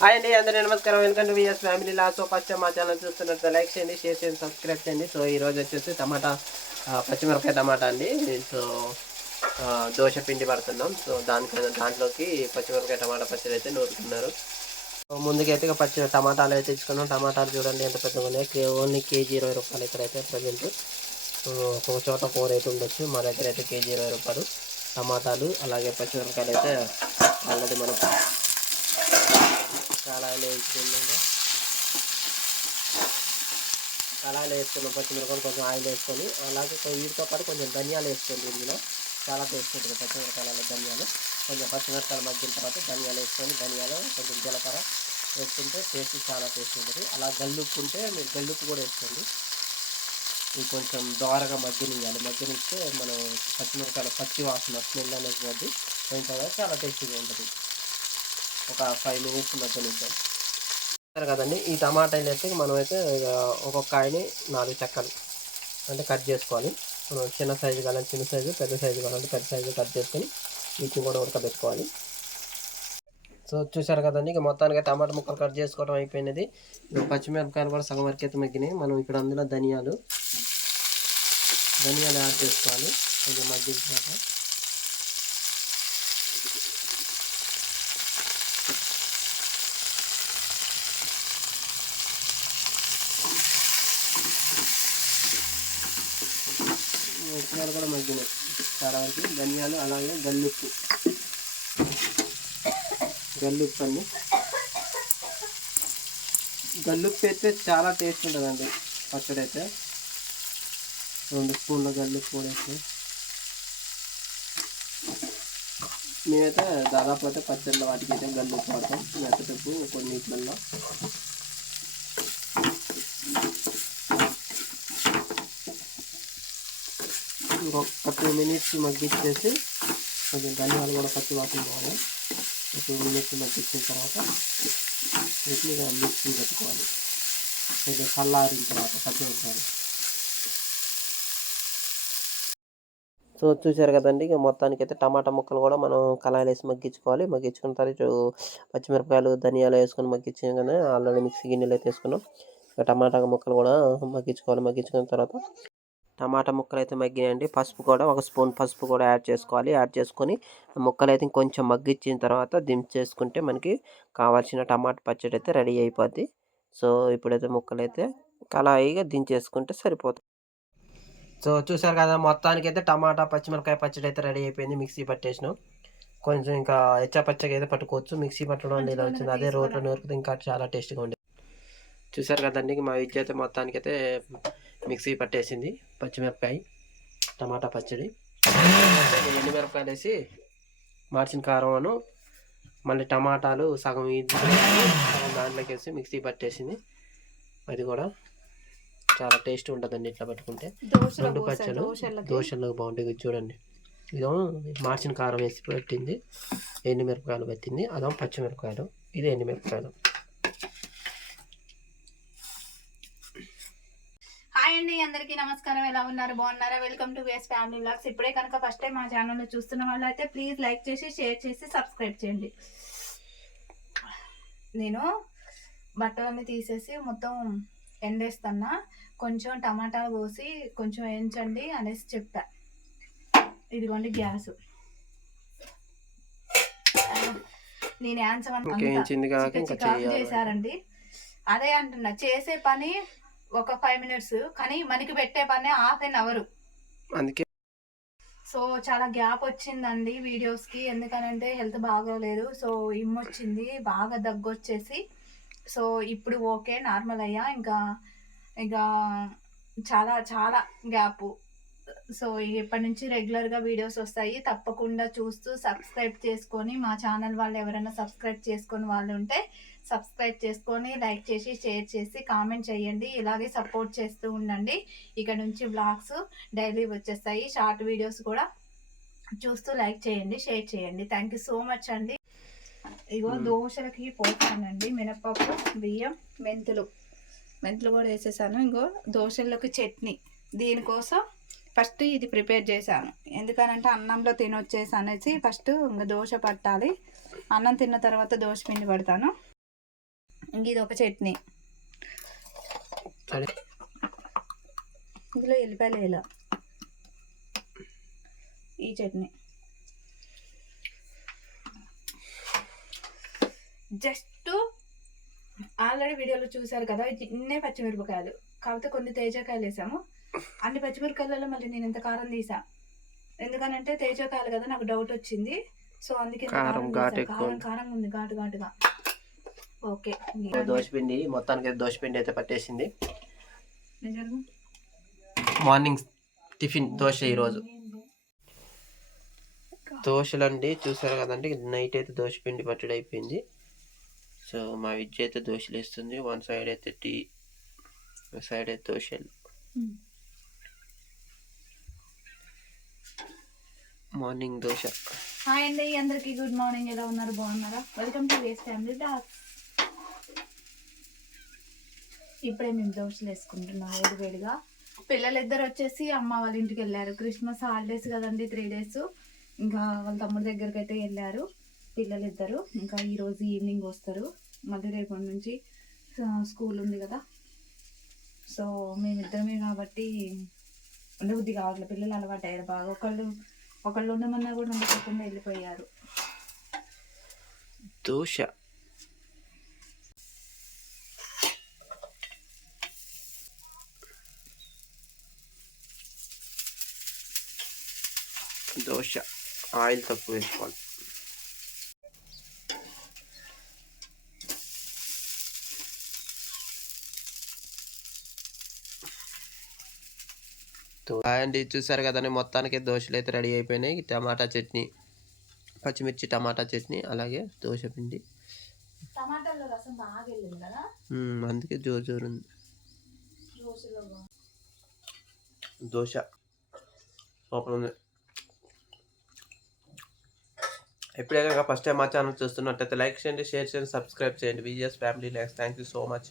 Hi అండి అందరూ నమస్కారం. Welcome to VS family. Loss పచ్చ మా ఛానల్ చూస్తున్నట్టు లైక్ చేయండి షేర్ చేయండి సబ్స్క్రైబ్ చేయండి. సో ఈరోజు వచ్చేసి టమాటా పచ్చిమిరపకాయ టమాటా అండి. సో దోశ పిండి పడుతున్నాం. సో దానికి దాంట్లోకి పచ్చిమిరపకాయ టమాటా పచ్చడి అయితే నూరుతున్నారు సో ముందుకైతే పచ్చి టమాటాలు అయితే తెచ్చుకున్నాం. టమాటాలు చూడండి ఎంత పెద్దగా ఉన్నాయి. ఓన్లీ కేజీ ఇరవై రూపాయలు ఇక్కడైతే ప్రజెంట్. ఒక్కొక్క చోట ఫోర్ అయితే ఉండొచ్చు. మా దగ్గర అయితే కేజీ ఇరవై రూపాయలు. టమాటాలు అలాగే పచ్చిమిరపకాయలు అయితే ఆల్రెడీ మనం కళాయిలు వేసుకున్నాక కళాయిలు వేసుకున్నాం పచ్చిమిరపకాయలు కొంచెం ఆయిల్ వేసుకొని. అలాగే వీటితో పాటు కొంచెం ధనియాలు వేసుకోండి ఇందులో. చాలా టేస్ట్ ఉంటుంది పచ్చిమిరపకాయలు ధనియాలు. కొంచెం పచ్చిమిరపకాయలు మగ్గిన తర్వాత ధనియాలు వేసుకొని ధనియాలు కొంచెం జీలకర్ర వేసుకుంటే టేస్ట్ చాలా టేస్ట్ ఉంటుంది. అలా గల్లుప్పు ఉంటే మీరు గల్లుప్పు కూడా వేసుకోండి. ఇది కొంచెం దోరగా మగ్గనియాలి మగ్గనిస్తే మనం పచ్చిమిరపకాయలు పచ్చి వాసన స్మెల్ అనేది పోద్ది. కొంచెం చాలా టేస్టీగా ఉంటుంది. ఒక ఫైవ్ మినిట్స్ మగ్గనిద్దాం సరే కదండి ఈ టమాటాలు అయితే మనమైతే ఇక ఒక్కొక్క కాయని నాలుగు చెక్కలు అంటే కట్ చేసుకోవాలి. మనం చిన్న సైజు కావాలంటే చిన్న సైజు పెద్ద సైజు కావాలంటే పెద్ద సైజు కట్ చేసుకొని వీటిని కూడా ఉడకబెట్టుకోవాలి. సో చూసారు కదండి ఇక మొత్తానికి టమాటా ముక్కలు కట్ చేసుకోవడం అయిపోయినది. పచ్చిమిరపకాయలు కూడా సగం వరకు అయితే మగ్గినాయి. మనం ఇక్కడ అందులో ధనియాలు ధనియాలు యాడ్ చేసుకోవాలి. కొంచెం మగ్గించాక ధనియాలు కూడా మగ్గినాయి. చాలా వరకు ధనియాలు అలాగే గల్లుప్పు. గల్లుప్పు అండి గల్లుప్పు అయితే చాలా టేస్ట్ ఉంటుందండి. పచ్చడి అయితే రెండు స్పూన్ల గల్లుప్పు కూడా వేసి మేమైతే దాదాపు అయితే పచ్చళ్ళ వాటికి అయితే గల్లుప్పు వాడతాం. మెత్తటప్పు కొన్నిట్లలో ఇంకొక టూ మినిట్స్ మగ్గిచ్చేసి కొంచెం ధనియాలు కూడా పచ్చి వాసన పోవాలి. టూ మినిట్స్ మగ్గించిన తర్వాత వీటిని ఇక మిక్సీ పెట్టుకోవాలి. కొంచెం చల్లారిన తర్వాత పచ్చిమిరపకాయలు సో చూసారు కదండి ఇక మొత్తానికి అయితే టమాటా ముక్కలు కూడా మనం కళాయిలు వేసి మగ్గించుకోవాలి. మగ్గించుకున్న తర్వాత పచ్చిమిరపకాయలు ధనియాలు వేసుకొని మగ్గించగానే ఆల్రెడీ మిక్సీ గిన్నెలు అయితే వేసుకున్నాం. ఇక టమాటా ముక్కలు కూడా మగ్గించుకోవాలి. మగ్గించుకున్న తర్వాత టమాటా ముక్కలు అయితే మగ్గినాయండి. పసుపు కూడా ఒక స్పూన్ పసుపు కూడా యాడ్ చేసుకోవాలి. యాడ్ చేసుకొని ముక్కలు అయితే కొంచెం మగ్గించిన తర్వాత దించేసుకుంటే మనకి కావాల్సిన టమాటా పచ్చడి అయితే రెడీ అయిపోద్ది. సో ఇప్పుడైతే ముక్కలు అయితే కళాయిగా దించేసుకుంటే సరిపోతుంది. సో చూసారు కదా మొత్తానికి అయితే టమాటా పచ్చిమిరకాయ పచ్చడి అయితే రెడీ అయిపోయింది. మిక్సీ పట్టేసినాం. కొంచెం ఇంకా ఎచ్చపచ్చగా అయితే పట్టుకోవచ్చు. మిక్సీ పట్టడం వల్ల ఇలా వచ్చింది. అదే రోట్లో నూరుకుతే ఇంకా చాలా టేస్ట్గా ఉండేది చూసారు కదండి మా విద్య అయితే మొత్తానికి అయితే మిక్సీ పట్టేసింది పచ్చిమిరపకాయ టమాటా పచ్చడి. ఎండు మిరపకాయలు వేసి మార్చిన కారం అను మళ్ళీ టమాటాలు సగం దాంట్లోకి వేసి మిక్సీ పట్టేసింది. అది కూడా చాలా టేస్ట్ ఉంటుందండి ఇట్లా పట్టుకుంటే. రెండు పచ్చలు దోశలకు. బాగుంటాయి ఇది చూడండి. ఇదో మార్చిన కారం వేసి పెట్టింది ఎండు మిరపకాయలు పెట్టింది అదో పచ్చిమిరపకాయలు ఇది ఎండు మిరపకాయలు హాయ్ అండి అందరికీ నమస్కారం. ఎలా ఉన్నారు? బాగున్నారా? వెల్కమ్ టు వేస్ ఫ్యామిలీ బ్లాగ్స్ ఇప్పుడే కనుక ఫస్ట్ టైం మా ఛానల్ చూస్తున్న వాళ్ళు అయితే ప్లీజ్ లైక్ చేసి షేర్ చేసి సబ్స్క్రైబ్ చేయండి. నేను బట్టలన్నీ తీసేసి మొత్తం ఎండేస్తున్నా. కొంచెం టమాటాలు పోసి కొంచెం వేయించండి అనేసి చెప్పా. ఇదిగోండి గ్యాస్. నేను చేయాలి. చేశారండి. అదే అంటున్నా చేసే పని ఒక ఫైవ్ మినిట్స్ కానీ మనకి పెట్టే పని హాఫ్ అన్ అవర్ అందుకే. సో చాలా గ్యాప్ వచ్చిందండి వీడియోస్కి. ఎందుకనంటే హెల్త్ బాగోలేదు సో ఇమ్ వచ్చింది. బాగా దగ్గు వచ్చేసి. సో ఇప్పుడు ఓకే నార్మల్ అయ్యా. ఇంకా ఇంకా చాలా చాలా గ్యాప్ సో ఇప్పటి నుంచి రెగ్యులర్గా వీడియోస్ వస్తాయి. తప్పకుండా చూస్తూ సబ్స్క్రైబ్ చేసుకొని మా ఛానల్ వాళ్ళు ఎవరైనా సబ్స్క్రైబ్ చేసుకొని వాళ్ళు ఉంటే సబ్స్క్రైబ్ చేసుకొని లైక్ చేసి షేర్ చేసి కామెంట్ చేయండి. ఇలాగే సపోర్ట్ చేస్తూ ఉండండి. ఇక నుంచి బ్లాగ్స్ డైలీ వచ్చేస్తాయి. షార్ట్ వీడియోస్ కూడా చూస్తూ లైక్ చేయండి షేర్ చేయండి. థ్యాంక్ యూ సో మచ్ అండి. ఇగో. దోశలకి పోతానండి మినపప్పు బియ్యం మెంతులు. మెంతులు కూడా వేసేసాను. ఇంకో దోశల్లోకి చట్నీ. దీనికోసం ఫస్ట్ ఇది ప్రిపేర్ చేశాను. ఎందుకనంటే అన్నంలో తినొచ్చేసి అనేసి ఫస్ట్ ఇంకా దోశ పట్టాలి. అన్నం తిన్న తర్వాత దోశ పిండి పడతాను. ఇంక ఇది ఒక చట్నీ. ఇందులో ఎల్లిపాయలు వేయాల ఈ చట్నీ. జస్ట్ ఆల్రెడీ వీడియోలో చూసారు కదా ఇన్నే పచ్చిమిరపకాయలు. కాకపోతే కొన్ని తేజకాయలు వేసాము. అన్ని పచ్చిమిరపకాయలలో మళ్ళీ నేను ఇంత కారం తీసా. ఎందుకనంటే తేజకాయలు కదా నాకు డౌట్ వచ్చింది. సో అందుకే కారం కారం ఉంది. కారం ఉంది ఘాటు ఘాటుగా. ఓకే. దోశపిండి మొత్తానికి దోశపిండి అయితే పట్టేసింది. మార్నింగ్ టిఫిన్ దోశ ఈరోజు దోశలు అండి చూసారు కదండి నైట్ అయితే దోశ పిండి పట్టడి అయిపోయింది. సో మా విద్య అయితే దోశలు వేస్తుంది వన్ సైడ్ అయితే టీ సైడ్ అయితే దోశలు. మార్నింగ్ దోశ. హాయ్ అండి అందరికీ గుడ్ మార్నింగ్. ఎలా ఉన్నారు? బాగున్నారా? వెల్కమ్ టు వేస్ట్ ఫ్యామిలీ డాక్ ఇప్పుడే మేము దోశలు వేసుకుంటున్నాం వేడి వేడిగా పిల్లలు ఇద్దరు వచ్చేసి అమ్మ వాళ్ళ ఇంటికి వెళ్ళారు. క్రిస్మస్ హాలిడేస్ కదండి త్రీ డేస్ ఇంకా వాళ్ళ తమ్ముడి దగ్గరికి అయితే వెళ్ళారు పిల్లలు ఇద్దరు ఇంకా ఈరోజు ఈవినింగ్ వస్తారు. మళ్ళీ రేపటి నుంచి స్కూల్ ఉంది కదా. సో మేమిద్దరమే కాబట్టి ఉండబుద్ధి కావట్లేదు పిల్లలు అలవాటు అయ్యారు బాగా. ఒకళ్ళు ఒకళ్ళు ఉండమన్నా కూడా ఉండకుండా వెళ్ళిపోయారు. దోశ. దోశ. ఆయిల్ తక్కువ వేసుకోవాలి. అండి చూసారు కదండి మొత్తానికి దోశలు అయితే రెడీ అయిపోయినాయి. టమాటా చట్నీ పచ్చిమిర్చి టమాటా చట్నీ అలాగే దోశ పిండి. అందుకే జోరు జోరు ఉంది. దోశ సూపర్ ఉంది. ఎప్పుడే కనుక ఫస్ట్ టైం మా ఛానల్ చూస్తున్నట్టయితే లైక్ చేయండి షేర్ చేయండి సబ్స్క్రైబ్ చేయండి. VGS family likes. Thank you so much.